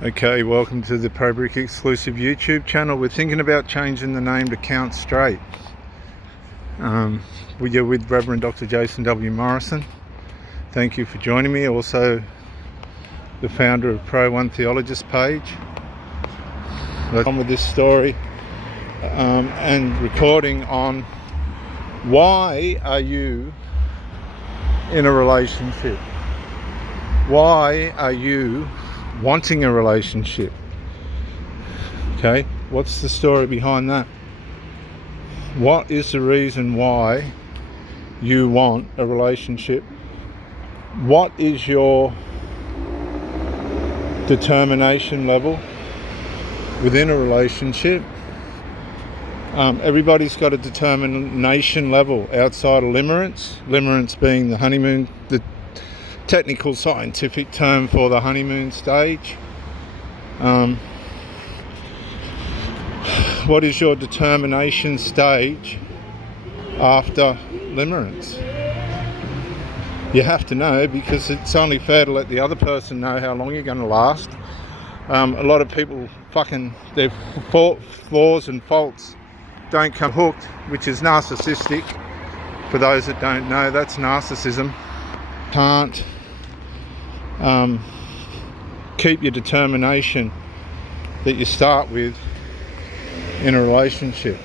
Okay, welcome to the ProBrick exclusive YouTube channel. We're thinking about changing the name to Count Straight. We're with Reverend Dr. Jason W. Morrison. Thank you for joining me. Also, the founder of Pro One Theologist page. Let's on with this story and recording on why are you in a relationship? Why are you wanting a relationship? Okay, what's the story behind that? What is the reason why you want a relationship? What is your determination level within a relationship? Everybody's got a determination level outside of limerence. Limerence being the honeymoon, the technical scientific term for the honeymoon stage. What is your determination stage after limerence? You have to know, because it's only fair to let the other person know how long you're going to last. A lot of people their flaws and faults don't come hooked, which is narcissistic. For those that don't know, that's narcissism. Can't keep your determination that you start with in a relationship.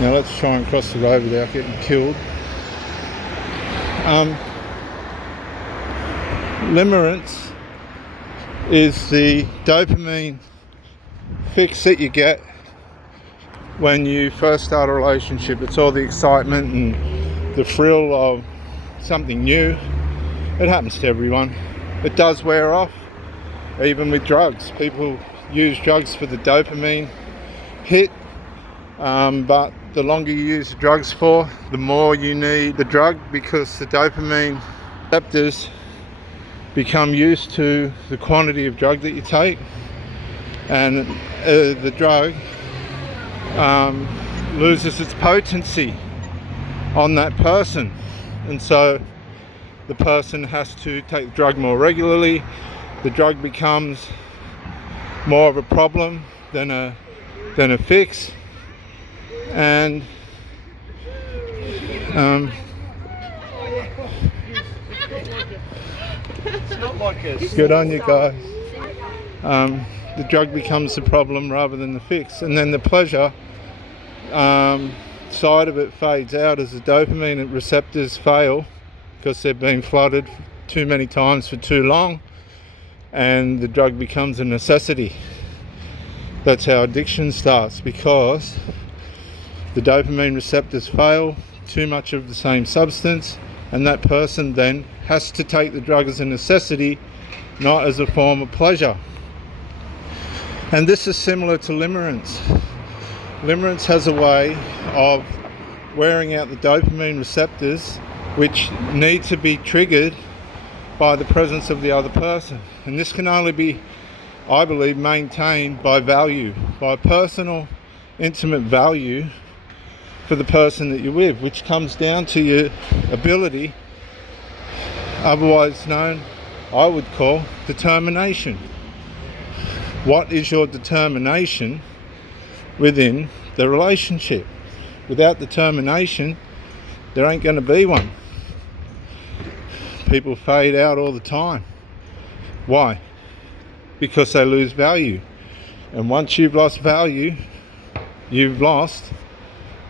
Now let's try and cross the road without getting killed. Limerence is the dopamine fix that you get when you first start a relationship. It's all the excitement and the thrill of something new. It happens to everyone. It does wear off, even with drugs. People use drugs for the dopamine hit, but the longer you use the drugs for, the more you need the drug, because the dopamine receptors become used to the quantity of drug that you take, and the drug loses its potency on that person, and so the person has to take the drug more regularly. The drug becomes more of a problem than a fix, and good on you guys. The drug becomes the problem rather than the fix, and then the pleasure side of it fades out as the dopamine receptors fail because they've been flooded too many times for too long, and the drug becomes a necessity. That's how addiction starts, because the dopamine receptors fail, too much of the same substance, and that person then has to take the drug as a necessity, not as a form of pleasure. And this is similar to limerence. Limerence has a way of wearing out the dopamine receptors, which need to be triggered by the presence of the other person. And this can only be, I believe, maintained by value, by personal, intimate value for the person that you're with, which comes down to your ability, otherwise known, I would call, determination. What is your determination within the relationship? Without determination, there ain't going to be one. People fade out all the time. Why? Because they lose value. And once you've lost value, you've lost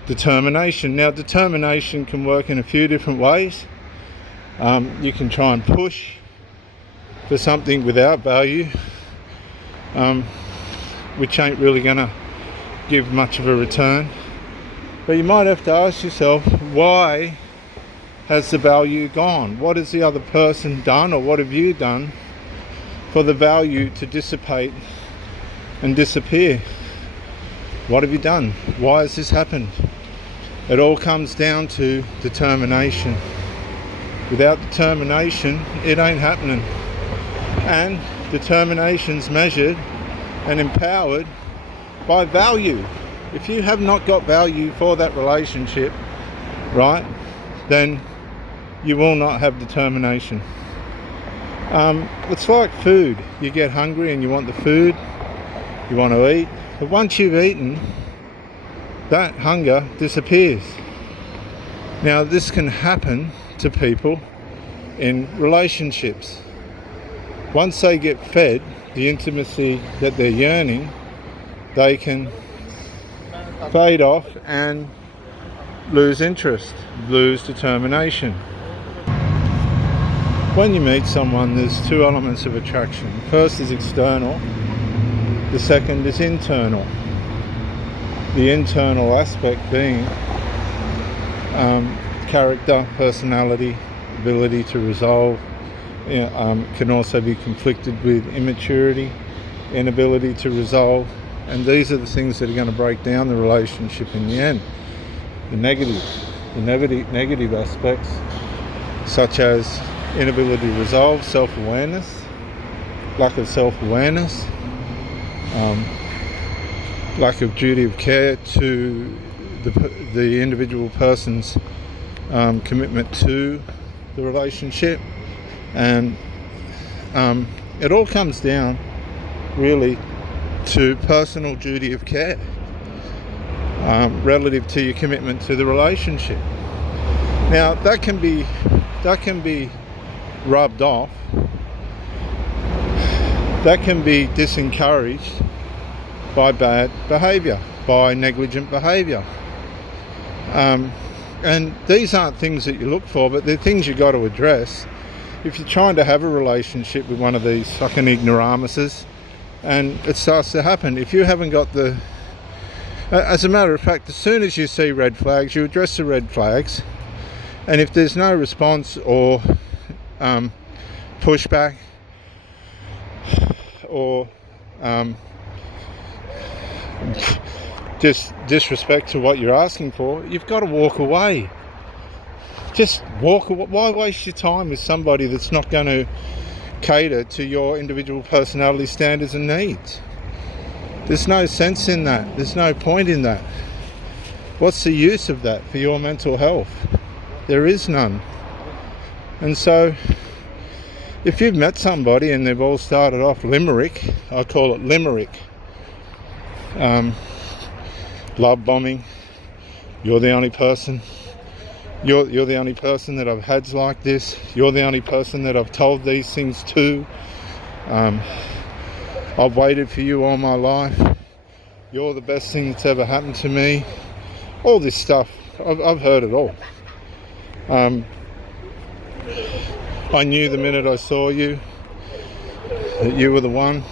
determination. Now, determination can work in a few different ways. You can try and push for something without value, which ain't really going to give much of a return. But you might have to ask yourself, why has the value gone? What has the other person done, or what have you done for the value to dissipate and disappear? What have you done? Why has this happened? It all comes down to determination. Without determination, it ain't happening. And determination's measured and empowered by value. If you have not got value for that relationship, right, then you will not have determination. It's like food. You get hungry and you want the food, you want to eat, but once you've eaten, that hunger disappears. Now, this can happen to people in relationships. Once they get fed the intimacy that they're yearning, they can fade off and lose interest, lose determination. When you meet someone, there's two elements of attraction. First is external, the second is internal. The internal aspect being character, personality, ability to resolve, can also be conflicted with immaturity, inability to resolve, and these are the things that are going to break down the relationship in the end. The negative aspects, such as inability to resolve, self-awareness, lack of self-awareness, lack of duty of care to the individual person's commitment to the relationship, and it all comes down really to personal duty of care relative to your commitment to the relationship. Now that can be rubbed off, that can be disencouraged by bad behaviour, by negligent behaviour. And these aren't things that you look for, but they're things you've got to address if you're trying to have a relationship with one of these fucking ignoramuses, and it starts to happen. If you haven't got the... As a matter of fact, as soon as you see red flags, you address the red flags, and if there's no response or pushback or just disrespect to what you're asking for, you've got to walk away. Just walk away. Why waste your time with somebody that's not going to cater to your individual personality standards and needs? There's no sense in that. There's no point in that. What's the use of that for your mental health? There is none. And so if you've met somebody and they've all started off limerick, I call it limerick, love bombing, you're the only person, you're the only person that I've had like this, you're the only person that I've told these things to, I've waited for you all my life, you're the best thing that's ever happened to me, all this stuff, I've heard it all. I knew the minute I saw you that you were the one.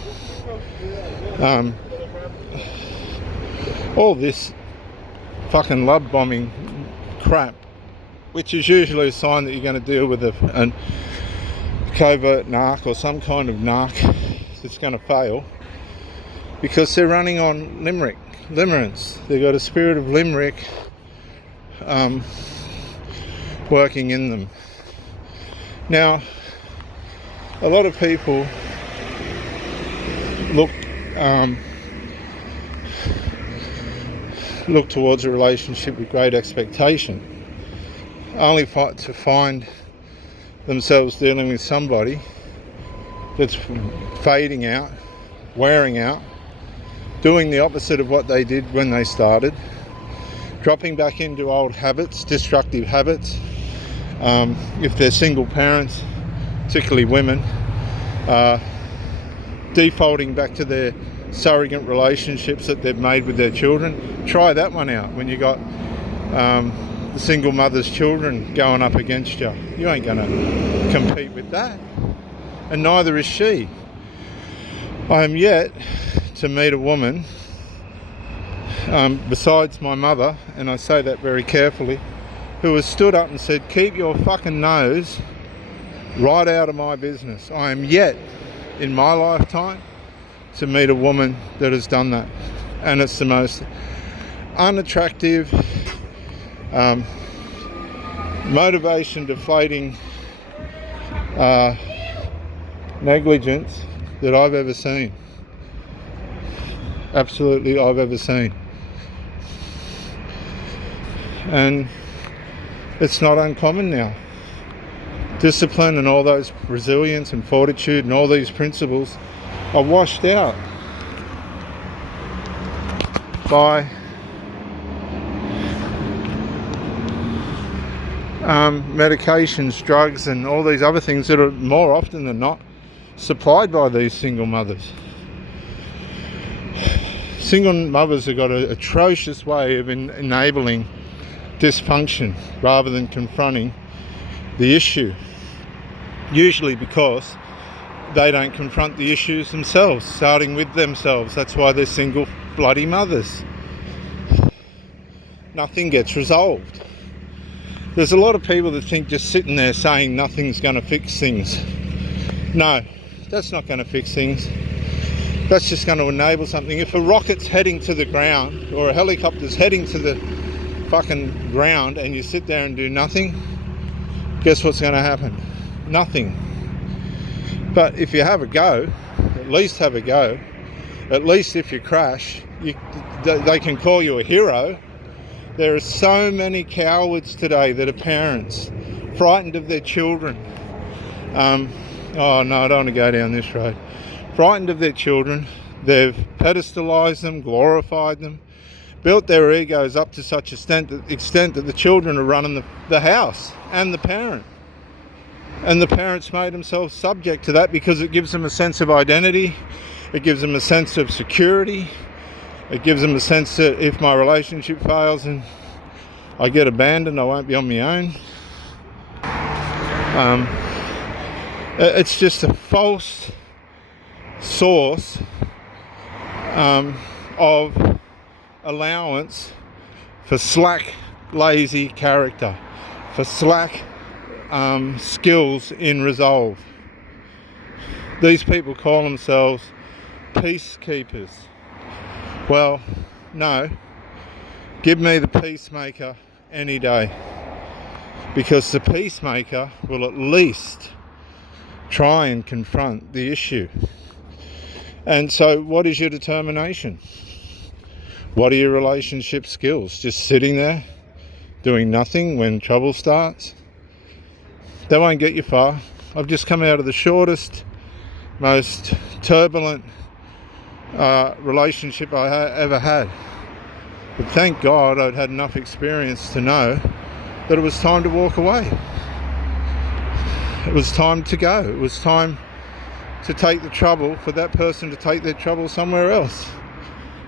All this fucking love bombing crap, which is usually a sign that you're going to deal with a covert narc or some kind of narc that's going to fail, because they're running on limerence. They've got a spirit of limerick working in them. Now, a lot of people look towards a relationship with great expectation, only to find themselves dealing with somebody that's fading out, wearing out, doing the opposite of what they did when they started, dropping back into old habits, destructive habits. If they're single parents, particularly women, defaulting back to their surrogate relationships that they've made with their children. Try that one out when you got the single mother's children going up against you. You ain't going to compete with that, and neither is she. I am yet to meet a woman, besides my mother, and I say that very carefully, who has stood up and said, keep your fucking nose right out of my business. I am yet in my lifetime to meet a woman that has done that, and it's the most unattractive, motivation deflating negligence that I've ever seen. Absolutely, I've ever seen. And it's not uncommon now discipline and all those resilience and fortitude and all these principles are washed out by medications, drugs and all these other things that are more often than not supplied by these single mothers. Single mothers have got an atrocious way of enabling dysfunction rather than confronting the issue, usually because they don't confront the issues themselves, starting with themselves. That's why they're single bloody mothers. Nothing gets resolved. There's a lot of people that think just sitting there saying nothing's going to fix things. No, that's not going to fix things. That's just going to enable something. If a rocket's heading to the ground or a helicopter's heading to the fucking ground and you sit there and do nothing, guess what's going to happen? Nothing. But if you have a go, at least have a go. At least if you crash, they can call you a hero. There are so many cowards today that are parents, frightened of their children. Oh no, I don't want to go down this road. Frightened of their children. They've pedestalized them, glorified them, built their egos up to such extent that the children are running the house and the parent. And the parents made themselves subject to that because it gives them a sense of identity. It gives them a sense of security. It gives them a sense that if my relationship fails and I get abandoned, I won't be on my own. It's just a false source of allowance for slack, lazy character, for slack skills in resolve. These people call themselves peacekeepers. Well, no, give me the peacemaker any day, because the peacemaker will at least try and confront the issue. And so what is your determination? What are your relationship skills? Just sitting there doing nothing when trouble starts? They won't get you far. I've just come out of the shortest, most turbulent relationship I ever had. But thank God I'd had enough experience to know that it was time to walk away. It was time to go. It was time to take the trouble, for that person to take their trouble somewhere else.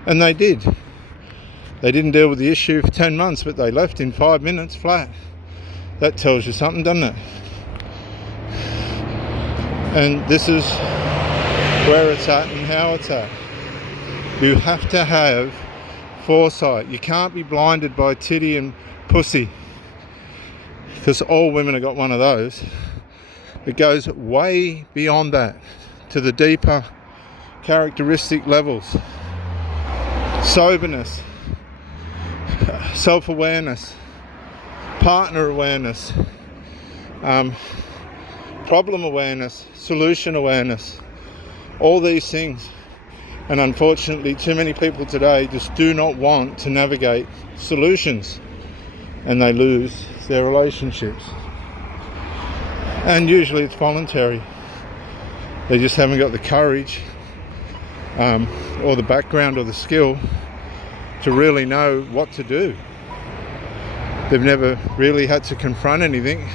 And they did. They didn't deal with the issue for 10 months, but they left in 5 minutes flat. That tells you something, doesn't it? And this is where it's at and how it's at. You have to have foresight. You can't be blinded by titty and pussy, because all women have got one of those. It goes way beyond that, to the deeper characteristic levels. Soberness, self-awareness, partner awareness, problem awareness, solution awareness, all these things. And unfortunately, too many people today just do not want to navigate solutions, and they lose their relationships. And usually it's voluntary. They just haven't got the courage or the background or the skill to really know what to do. They've never really had to confront anything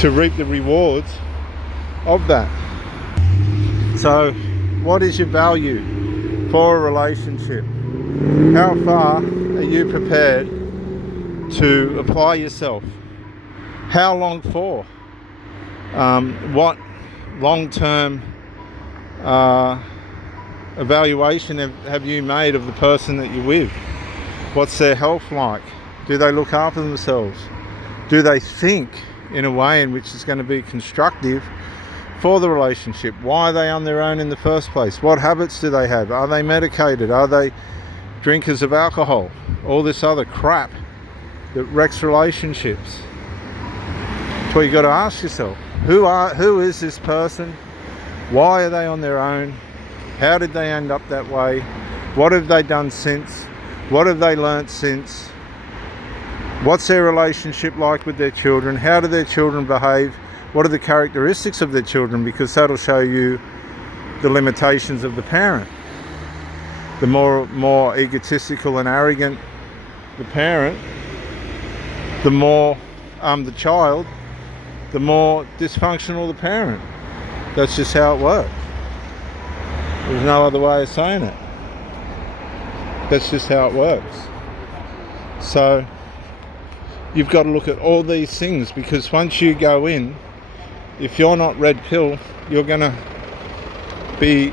to reap the rewards of that. So what is your value for a relationship? How far are you prepared to apply yourself? How long for? What long-term evaluation have you made of the person that you're with? What's their health like? Do they look after themselves? Do they think in a way in which is going to be constructive for the relationship? Why are they on their own in the first place? What habits do they have? Are they medicated? Are they drinkers of alcohol? All this other crap that wrecks relationships. That's what you got to ask yourself. Who is this person? Why are they on their own? How did they end up that way? What have they done since? What have they learnt since? What's their relationship like with their children? How do their children behave? What are the characteristics of their children? Because that'll show you the limitations of the parent. The more egotistical and arrogant the parent, the more the child, the more dysfunctional the parent. That's just how it works. There's no other way of saying it. That's just how it works. So you've got to look at all these things, because once you go in, if you're not red pill, you're going to be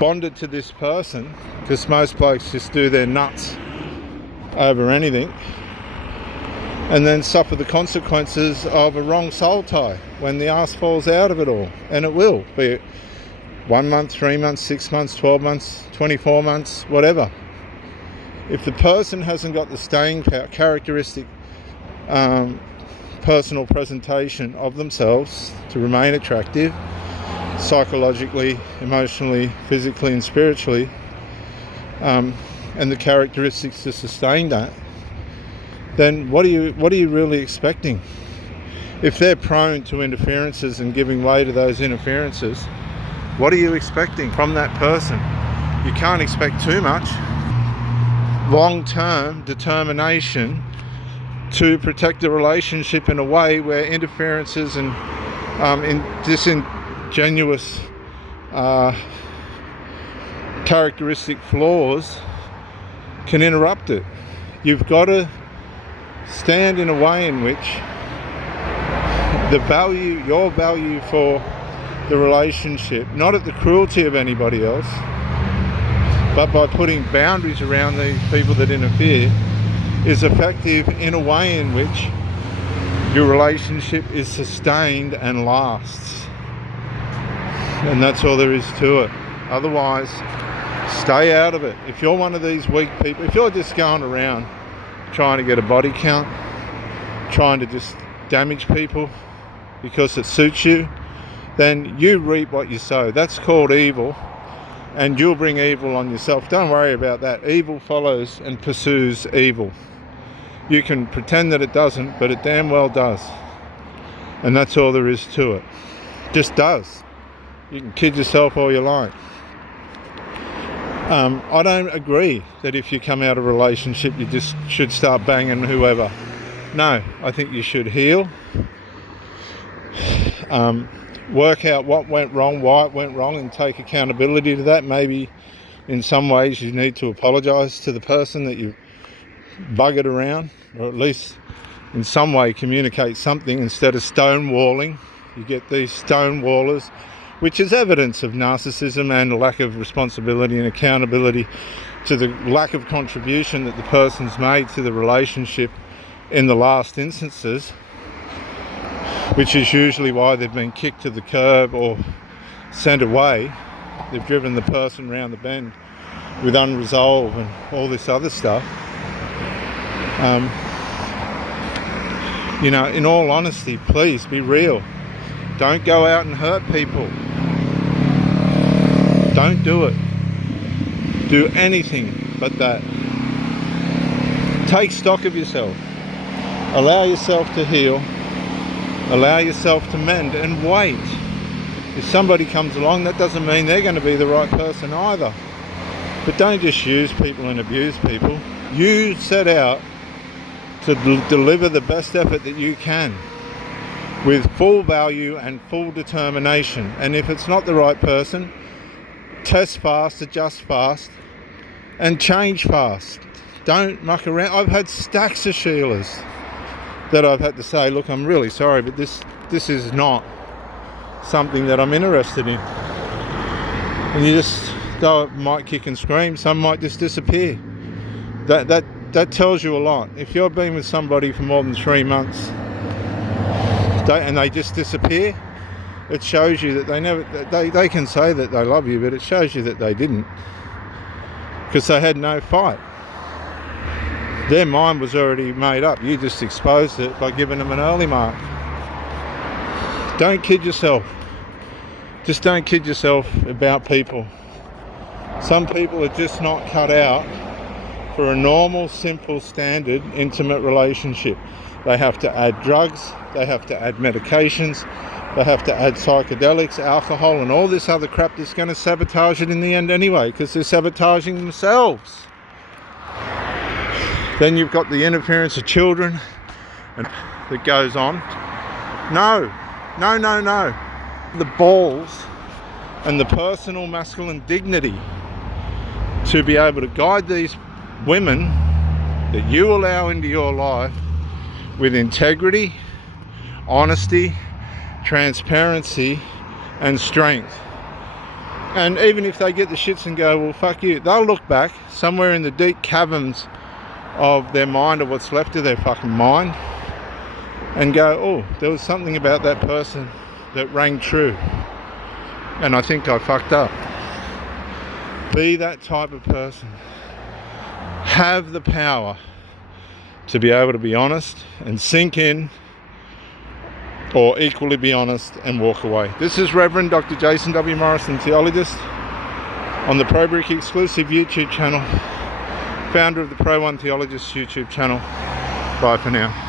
bonded to this person, because most blokes just do their nuts over anything, and then suffer the consequences of a wrong soul tie when the arse falls out of it all. And it will be 1 month, 3 months, 6 months, 12 months, 24 months, whatever. If the person hasn't got the staying power, characteristic, personal presentation of themselves to remain attractive, psychologically, emotionally, physically and spiritually, and the characteristics to sustain that, then what are you really expecting? If they're prone to interferences and giving way to those interferences, what are you expecting from that person? You can't expect too much. Long-term determination to protect the relationship in a way where interferences and disingenuous characteristic flaws can interrupt it. You've got to stand in a way in which your value for the relationship, not at the cruelty of anybody else, but by putting boundaries around these people that interfere, is effective in a way in which your relationship is sustained and lasts. And that's all there is to it. Otherwise, stay out of it. If you're one of these weak people, if you're just going around trying to get a body count, trying to just damage people because it suits you, then you reap what you sow. That's called evil, and you'll bring evil on yourself. Don't worry about that. Evil follows and pursues evil. You can pretend that it doesn't, but it damn well does. And that's all there is to it. Just does. You can kid yourself all you like. I don't agree that if you come out of a relationship you just should start banging whoever. No, I think you should heal. Work out what went wrong, why it went wrong, and take accountability to that. Maybe in some ways you need to apologise to the person that you buggered around, or at least in some way communicate something instead of stonewalling. You get these stonewallers, which is evidence of narcissism and a lack of responsibility and accountability to the lack of contribution that the person's made to the relationship in the last instances, which is usually why they've been kicked to the curb or sent away. They've driven the person round the bend with unresolved and all this other stuff. In all honesty, please be real. Don't go out and hurt people. Don't do it. Do anything but that. Take stock of yourself. Allow yourself to heal. Allow yourself to mend, and wait. If somebody comes along, that doesn't mean they're going to be the right person either. But don't just use people and abuse people. You set out to deliver the best effort that you can with full value and full determination. And if it's not the right person, test fast, adjust fast, and change fast. Don't muck around. I've had stacks of Sheilas that I've had to say, look, I'm really sorry, but this is not something that I'm interested in. And you just, though it might kick and scream, some might just disappear. That tells you a lot. If you've been with somebody for more than 3 months and they just disappear, it shows you that they can say that they love you, but it shows you that they didn't, because they had no fight. Their mind was already made up. You just exposed it by giving them an early mark. Don't kid yourself. Just don't kid yourself about people. Some people are just not cut out for a normal, simple, standard, intimate relationship. They have to add drugs, they have to add medications, they have to add psychedelics, alcohol, and all this other crap that's going to sabotage it in the end anyway, because they're sabotaging themselves. Then you've got the interference of children and that goes on. No. The balls and the personal masculine dignity to be able to guide these women that you allow into your life with integrity, honesty, transparency and strength. And even if they get the shits and go, well, fuck you, they'll look back somewhere in the deep caverns of their mind, or what's left of their fucking mind, and go, oh, there was something about that person that rang true, and I think I fucked up. Be that type of person. Have the power to be able to be honest and sink in, or equally be honest and walk away. This is Reverend Dr. Jason W. Morrison, theologist, on the ProBrick exclusive YouTube channel, founder of the Pro One Theologist YouTube channel. Bye for now.